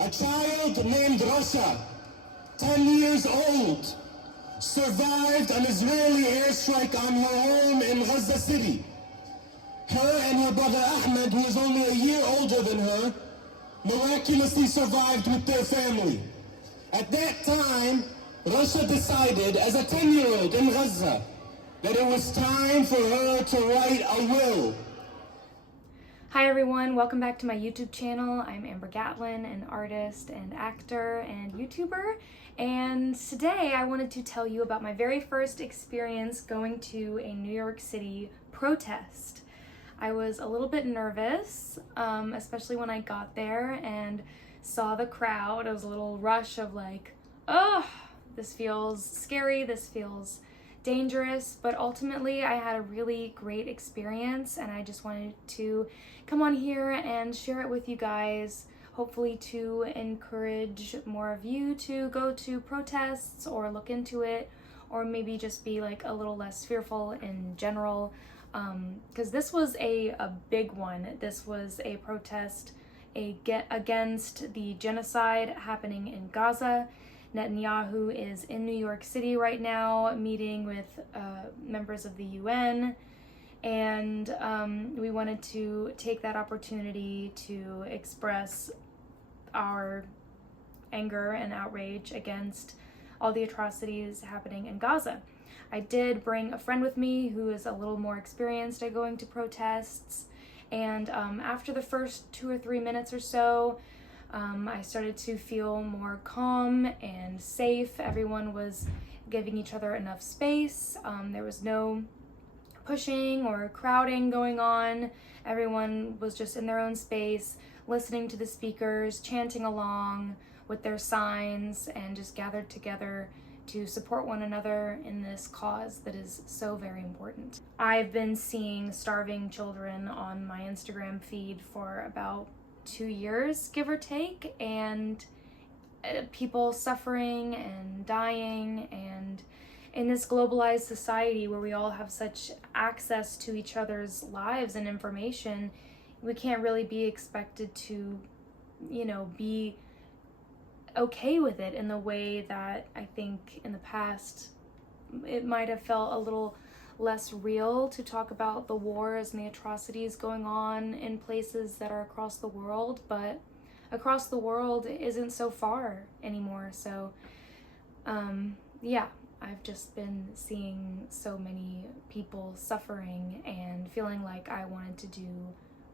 A child named Rasha, 10 years old, survived an Israeli airstrike on her home in Gaza City. Her and her brother Ahmed, who is only a year older than her, miraculously survived with their family. At that time, Rasha decided, as a 10-year-old in Gaza, that it was time for her to write a will. Hi everyone, welcome back to my YouTube channel. I'm Amber Gatlin, an artist and actor and YouTuber, and today I wanted to tell you about my very first experience going to a New York City protest. I was a little bit nervous, especially when I got there and saw the crowd. It was a little rush of like, oh, this feels scary, this feels dangerous, but ultimately I had a really great experience and I just wanted to come on here and share it with you guys, hopefully to encourage more of you to go to protests or look into it, or maybe just be like a little less fearful in general, because this was a big one. This was a protest against the genocide happening in Gaza. Netanyahu is in New York City right now meeting with members of the UN, and we wanted to take that opportunity to express our anger and outrage against all the atrocities happening in Gaza. I did bring a friend with me who is a little more experienced at going to protests, and after the first 2 or 3 minutes or so, I started to feel more calm and safe. Everyone was giving each other enough space. There was no pushing or crowding going on. Everyone was just in their own space, listening to the speakers, chanting along with their signs, and just gathered together to support one another in this cause that is so very important. I've been seeing starving children on my Instagram feed for about 2 years, give or take, and people suffering and dying, and in this globalized society where we all have such access to each other's lives and information, we can't really be expected to, be okay with it in the way that I think in the past it might have felt a little less real to talk about the wars and the atrocities going on in places that are across the world, but across the world isn't so far anymore. So I've just been seeing so many people suffering and feeling like I wanted to do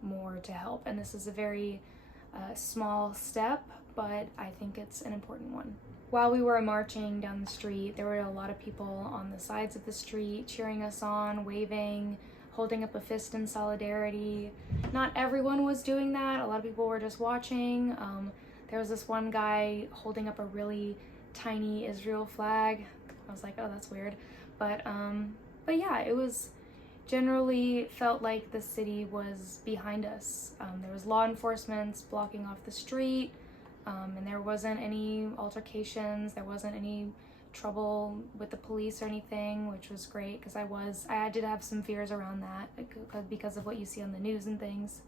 more to help, and this is a very small step, but I think it's an important one. While we were marching down the street, there were a lot of people on the sides of the street cheering us on, waving, holding up a fist in solidarity. Not everyone was doing that. A lot of people were just watching. There was this one guy holding up a really tiny Israel flag. I was like, oh, that's weird. But yeah, it was generally felt like the city was behind us. There was law enforcement blocking off the street. And there wasn't any altercations, there wasn't any trouble with the police or anything, which was great, because I did have some fears around that because of what you see on the news and things.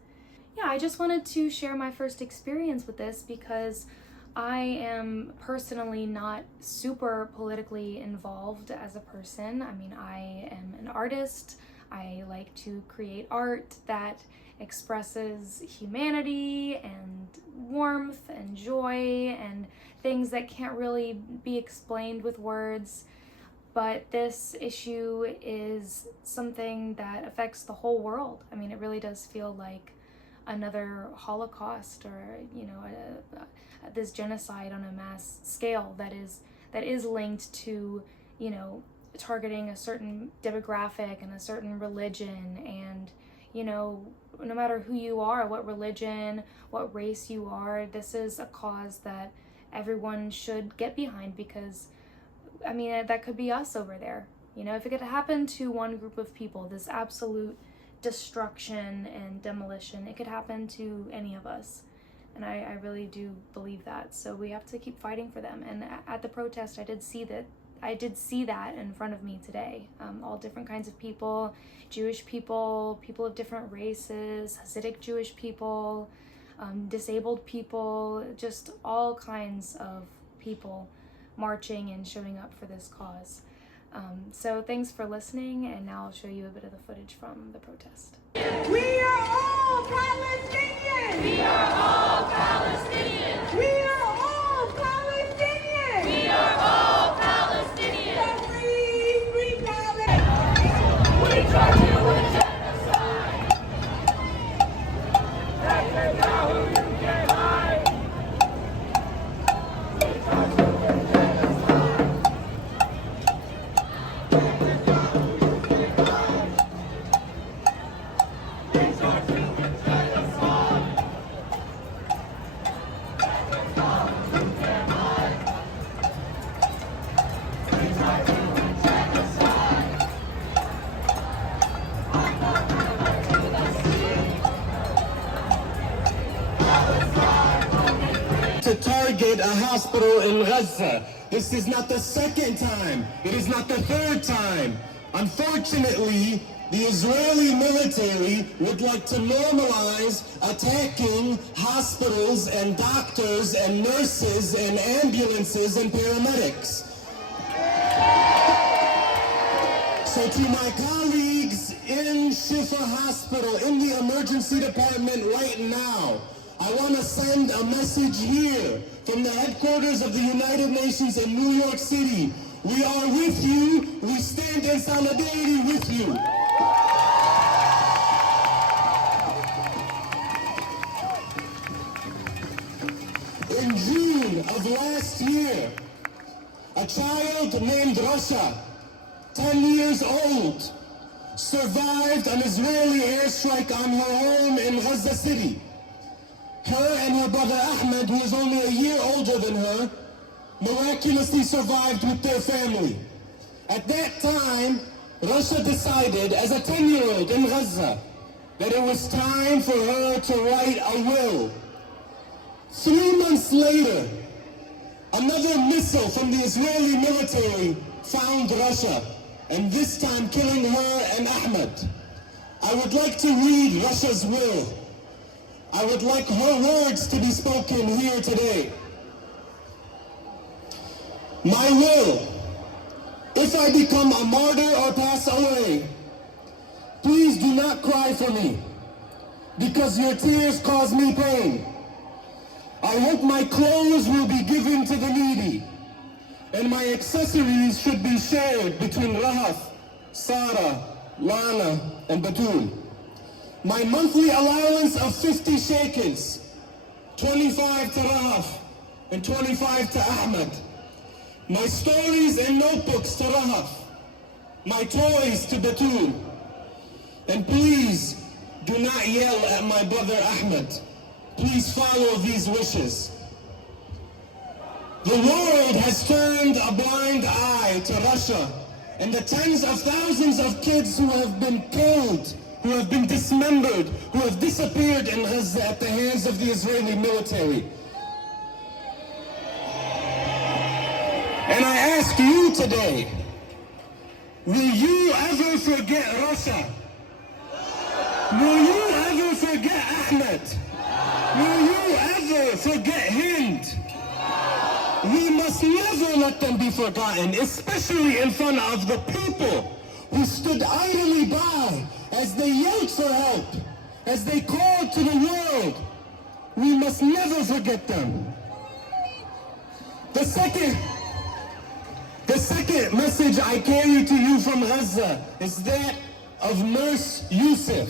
Yeah, I just wanted to share my first experience with this because I am personally not super politically involved as a person. I mean, I am an artist. I like to create art that expresses humanity and warmth and joy and things that can't really be explained with words. But this issue is something that affects the whole world. I mean, it really does feel like another Holocaust, or this genocide on a mass scale that is linked to targeting a certain demographic and a certain religion, and no matter who you are, what religion, what race you are, this is a cause that everyone should get behind, because I mean, that could be us over there. If it could happen to one group of people, this absolute destruction and demolition, it could happen to any of us. And I really do believe that. So we have to keep fighting for them. And at the protest, I did see that in front of me today. All different kinds of people, Jewish people, people of different races, Hasidic Jewish people, disabled people, just all kinds of people marching and showing up for this cause. So thanks for listening, and now I'll show you a bit of the footage from the protest. We are all Palestinians! We are all Palestinians! We are all Palestinians! We are all Palestinians! Free Palestine! We charge you with genocide! Netanyahu, you can't hide! We charge you with genocide! Netanyahu, you can't hide! We charge you with genocide! Netanyahu, you can't hide! We charge you with genocide! To target a hospital in Gaza. This is not the second time. It is not the third time. Unfortunately, the Israeli military would like to normalize attacking hospitals and doctors and nurses and ambulances and paramedics. So to my colleagues in Shifa Hospital, in the emergency department right now, I want to send a message here from the headquarters of the United Nations in New York City. We are with you. We stand in solidarity with you. In June of last year, a child named Rasha, 10 years old, survived an Israeli airstrike on her home in Gaza City. Her and her brother Ahmed, who is only a year older than her, miraculously survived with their family. At that time, Rasha decided, as a 10-year-old in Gaza, that it was time for her to write a will. 3 months later, another missile from the Israeli military found Rasha, and this time killing her and Ahmed. I would like to read Rasha's will. I would like her words to be spoken here today. My will, if I become a martyr or pass away, please do not cry for me, because your tears cause me pain. I hope my clothes will be given to the needy, and my accessories should be shared between Rahaf, Sarah, Lana, and Batul. My monthly allowance of 50 shekels, 25 to Rahaf and 25 to Ahmed. My stories and notebooks to Rahaf. My toys to Batul. And please do not yell at my brother Ahmed. Please follow these wishes. The world has turned a blind eye to Russia and the tens of thousands of kids who have been killed, who have been dismembered, who have disappeared in Gaza at the hands of the Israeli military. And I ask you today, will you ever forget Russia? Will you ever forget Ahmed? Will you ever forget Hind? We must never let them be forgotten, especially in front of the people who stood idly by as they yelled for help, as they called to the world. We must never forget them. The second message I carry to you from Gaza is that of Nurse Youssef.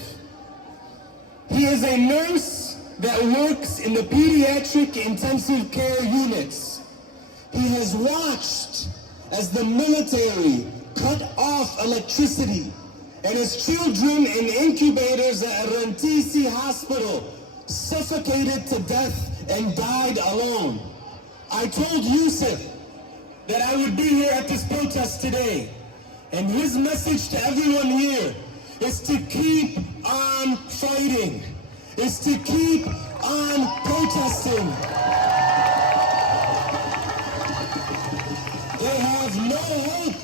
He is a nurse that works in the pediatric intensive care units. He has watched as the military cut off electricity and his children in incubators at Rantisi Hospital suffocated to death and died alone. I told Youssef that I would be here at this protest today, and his message to everyone here is to keep on fighting, is to keep on protesting. They have no hope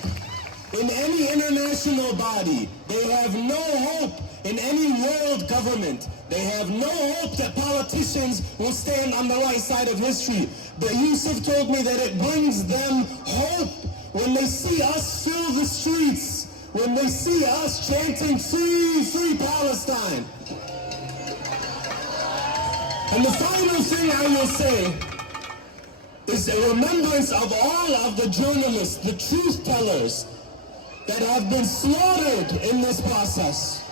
in any international body. They have no hope in any world government. They have no hope that politicians will stand on the right side of history. But Yusuf told me that it brings them hope when they see us fill the streets, when they see us chanting free, free Palestine. And the final thing I will say is a remembrance of all of the journalists, the truth tellers that have been slaughtered in this process.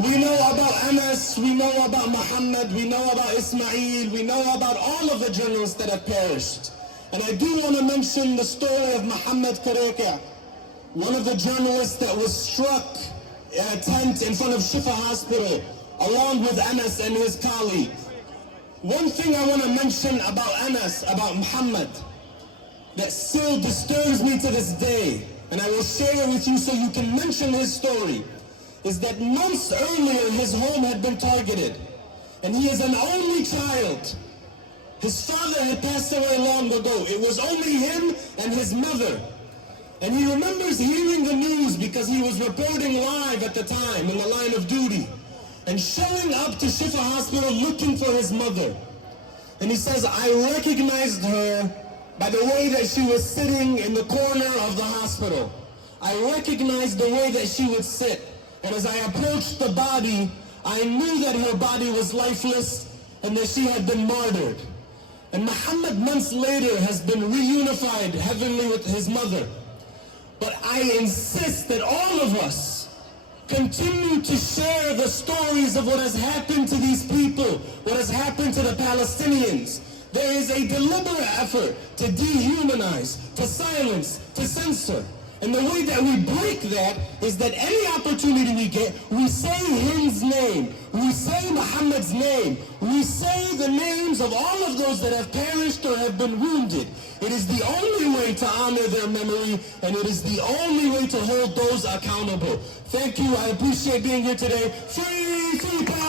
We know about Anas, we know about Muhammad, we know about Ismail, we know about all of the journalists that have perished. And I do want to mention the story of Muhammad Kareka, one of the journalists that was struck in a tent in front of Shifa Hospital, along with Anas and his colleague. One thing I want to mention about Anas, about Muhammad, that still disturbs me to this day, and I will share it with you so you can mention his story, is that months earlier his home had been targeted, and he is an only child. His father had passed away long ago. It was only him and his mother. And he remembers hearing the news because he was reporting live at the time in the line of duty, and showing up to Shifa Hospital looking for his mother. And he says, I recognized her by the way that she was sitting in the corner of the hospital. I recognized the way that she would sit. And as I approached the body, I knew that her body was lifeless and that she had been martyred. And Muhammad months later has been reunified heavenly with his mother. But I insist that all of us continue to share the stories of what has happened to these people, what has happened to the Palestinians. There is a deliberate effort to dehumanize, to silence, to censor. And the way that we break that is that any opportunity we get, we say his name, we say Muhammad's name, we say the names of all of those that have perished or have been wounded. It is the only way to honor their memory, and it is the only way to hold those accountable. Thank you. I appreciate being here today. Free, free Palestine!